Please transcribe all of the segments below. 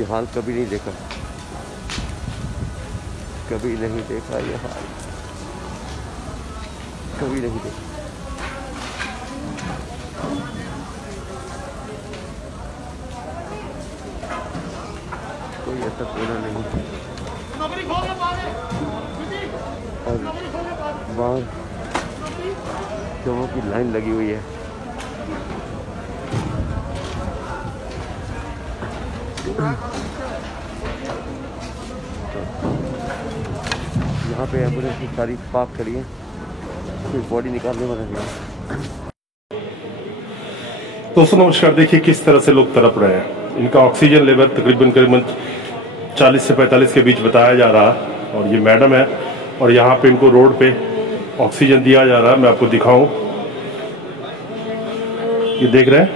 ये हाल कभी नहीं देखा, कभी नहीं देखा ये हाल, कभी नहीं देखा। कोई ऐसा कोना नहीं और बाहर शवों की लाइन लगी हुई है। यहाँ पे एम्बुलेंस की सारी पार्क खड़ी है, कोई बॉडी निकालने वाला नहीं। दोस्तों नमस्कार। देखिए किस तरह से लोग तड़प रहे हैं। इनका ऑक्सीजन लेवल तकरीबन 40 से 45 के बीच बताया जा रहा है और ये मैडम है और यहाँ पे इनको रोड पे ऑक्सीजन दिया जा रहा है। मैं आपको दिखाऊं, ये देख रहे हैं,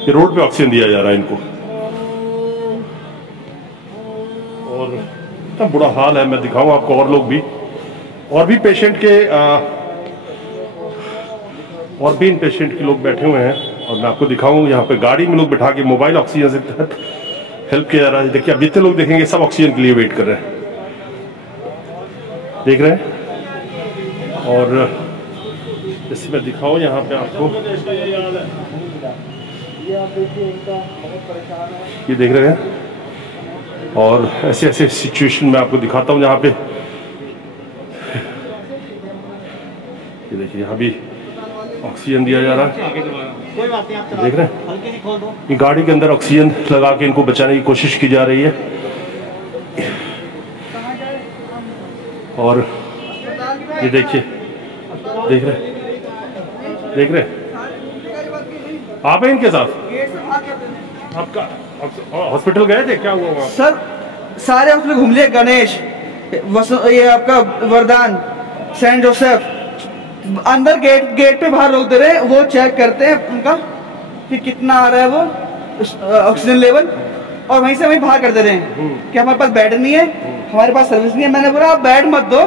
ये रोड पे ऑक्सीजन दिया जा रहा है इनको और इतना बुरा हाल है। मैं दिखाऊं आपको, और भी पेशेंट के और भी इन पेशेंट के लोग बैठे हुए हैं और मैं आपको दिखाऊं, यहाँ पे गाड़ी में लोग बैठा के मोबाइल ऑक्सीजन से तहत हेल्प किया जा रहा है। देखिए अब जितने लोग देखेंगे सब ऑक्सीजन के लिए वेट कर रहे हैं, देख रहे हैं। और जैसे मैं दिखाऊं यहाँ पे आपको, ये देख रहे हैं और ऐसे ऐसे सिचुएशन में आपको दिखाता हूँ जहाँ पे, ये देखिए यहाँ भी ऑक्सीजन दिया जा रहा है, देख रहे हैं। ये गाड़ी के अंदर ऑक्सीजन लगा के इनको बचाने की कोशिश की जा रही है और ये देखिए, देख रहे आप हैं इनके साथ। आपका हॉस्पिटल गए थे, क्या हुआ वहाँ? सर सारे हॉस्पिटल घूम लिए, गणेश, ये आपका वरदान, सेंट जोसेफ, अंदर गेट पे बाहर रोक दे रहे हैं। वो चेक करते हैं उनका कि कितना आ रहा है वो ऑक्सीजन लेवल और वहीं से वहीं बाहर कर दे रहे हैं कि हमारे पास बेड नहीं है, हमारे पास सर्विस नहीं है। मैंने बोला आप बेड मत दो,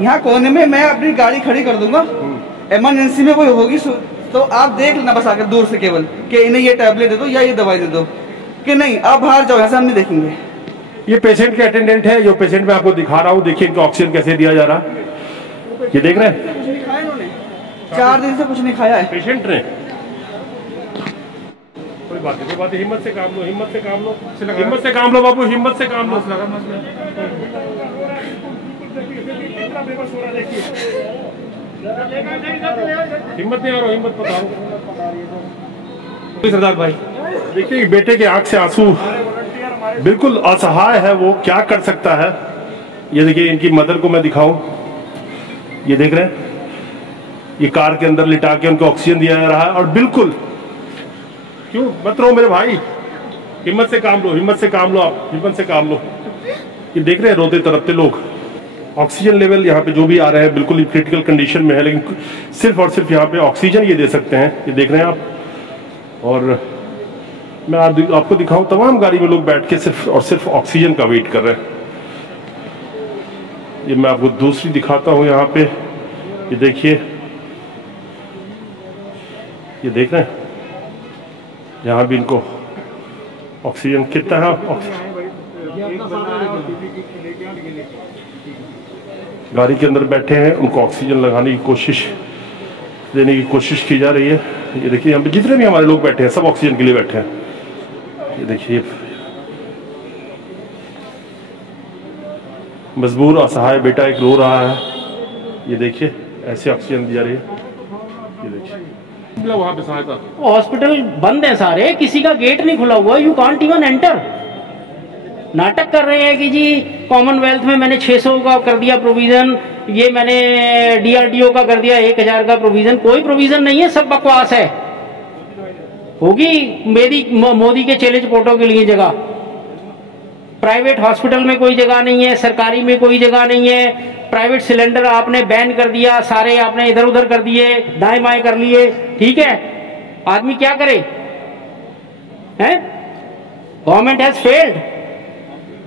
यहाँ कोने में मैं अपनी गाड़ी खड़ी कर दूंगा, इमरजेंसी में कोई होगी तो आप देख लेना बस आकर दूर से केवल कि इन्हें ये टैबलेट दे दो या ये दवाई दे दो, कि नहीं आप बाहर जाओ, ऐसा हम नहीं देखेंगे। ये पेशेंट के अटेंडेंट है, जो पेशेंट मैं आपको दिखा रहा हूँ। देखिए इनको ऑक्सीजन कैसे दिया जा रहा है, ये देख रहे हैं। कुछ नहीं खाया इन्होंने, 4 दिन से कुछ नहीं खाया है पेशेंट ने। कोई बात नहीं, हिम्मत से काम लो, हिम्मत से काम लो, हिम्मत से काम लो बाबू, हिम्मत से काम लो। हिम्मत नहीं आ रहा, हिम्मत बताओ सरदार भाई। देखिए बेटे के आंख से आंसू, बिल्कुल असहाय है, वो क्या कर सकता है। ये देखिए इनकी मदर को मैं दिखाऊं, ये देख रहे हैं, ये कार के अंदर लिटा के उनको ऑक्सीजन दिया जा रहा है और बिल्कुल, क्यों मत रहो मेरे भाई, हिम्मत से काम लो, हिम्मत से काम लो, आप हिम्मत से काम लो। ये देख रहे हैं रोते तड़पते लोग। ऑक्सीजन लेवल यहाँ पे जो भी आ रहे हैं बिल्कुल क्रिटिकल कंडीशन में है, लेकिन सिर्फ और सिर्फ यहाँ पे ऑक्सीजन ये दे सकते हैं, ये देख रहे हैं आप। और मैं आपको दिखाऊं, तमाम गाड़ी में लोग बैठ के सिर्फ और सिर्फ ऑक्सीजन का वेट कर रहे हैं। ये मैं आपको दूसरी दिखाता हूँ यहाँ पे, ये देखिए, ये देख रहे हैं, यहाँ भी इनको ऑक्सीजन कितना है, गाड़ी के अंदर बैठे हैं, उनको ऑक्सीजन लगाने की कोशिश, देने की कोशिश की जा रही है। ये देखिए यहाँ पे जितने भी हमारे लोग बैठे हैं सब ऑक्सीजन के लिए बैठे हैं। ये देखिए मजबूर असहाय बेटा एक रो रहा है, ये देखिए ऐसे ऑक्सीजन दी जा रही है। ये देखिए वहां पे सहायता, हॉस्पिटल बंद है सारे, किसी का गेट नहीं खुला हुआ, यू कांट इवन एंटर। नाटक कर रहे हैं कि जी कॉमनवेल्थ में मैंने 600 का कर दिया प्रोविजन, ये मैंने डीआरडीओ का कर दिया 1000 का प्रोविजन। कोई प्रोविजन नहीं है, सब बकवास है। होगी मोदी के चेले चपोटों के लिए जगह। प्राइवेट हॉस्पिटल में कोई जगह नहीं है, सरकारी में कोई जगह नहीं है। प्राइवेट सिलेंडर आपने बैन कर दिया, सारे आपने इधर उधर कर दिए, दाएं बाएं कर लिए, ठीक है। आदमी क्या करे, हैं? Government has failed,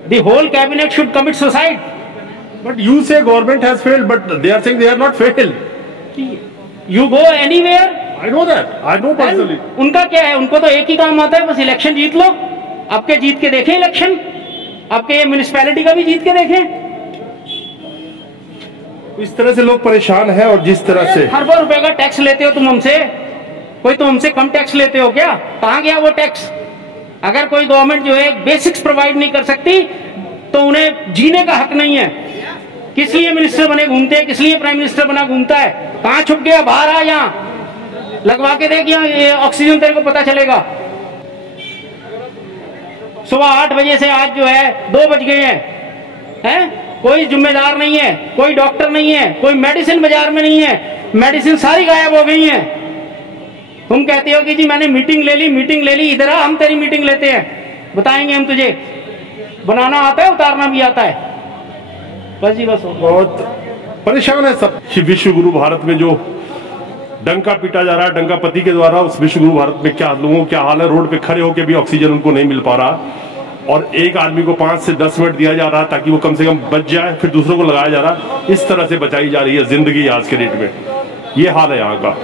the whole cabinet should commit suicide. But you say government has failed, but they are saying they are not failed. You go anywhere, I know that, I know personally. उनका क्या है, उनको तो एक ही काम आता है, बस इलेक्शन जीत लो, आपके जीत के देखें इलेक्शन, आपके ये म्यूनिसिपैलिटी का भी जीत के देखें। इस तरह से लोग परेशान हैं। और जिस तरह से अरबों रुपए का टैक्स लेते हो तुम हमसे, कोई तुम हमसे कम टैक्स लेते हो क्या? कहां गया वो टैक्स? अगर कोई गवर्नमेंट जो है बेसिक्स प्रोवाइड नहीं कर सकती तो उन्हें जीने का हक नहीं है। किस लिए मिनिस्टर बने घूमते हैं, किस लिए प्राइम मिनिस्टर बना घूमता है? कहां छुप गया? बाहर आ, यहां लगवा के देख, यहाँ ये ऑक्सीजन तेरे को पता चलेगा। सुबह 8 बजे से आज जो है 2 बज गए हैं? कोई जिम्मेदार नहीं है, कोई डॉक्टर नहीं है, कोई मेडिसिन बाजार में नहीं है, मेडिसिन सारी गायब हो गई है। तुम कहते हो कि जी मैंने मीटिंग ले ली, इधर आ, हम तेरी मीटिंग लेते हैं, बताएंगे हम तुझे। बनाना आता है, उतारना भी आता है। बस जी बस। बहुत परेशान है सब। विश्व गुरु भारत में जो डंका पीटा जा रहा है डंकापति के द्वारा, उस विश्व गुरु भारत में क्या लोगों क्या हाल है। रोड पे खड़े होकर भी ऑक्सीजन उनको नहीं मिल पा रहा, और एक आदमी को 5 से 10 मिनट दिया जा रहा ताकि वो कम से कम बच जाए, फिर दूसरों को लगाया जा रहा। इस तरह से बचाई जा रही है जिंदगी आज के डेट में। ये हाल है यहाँ का।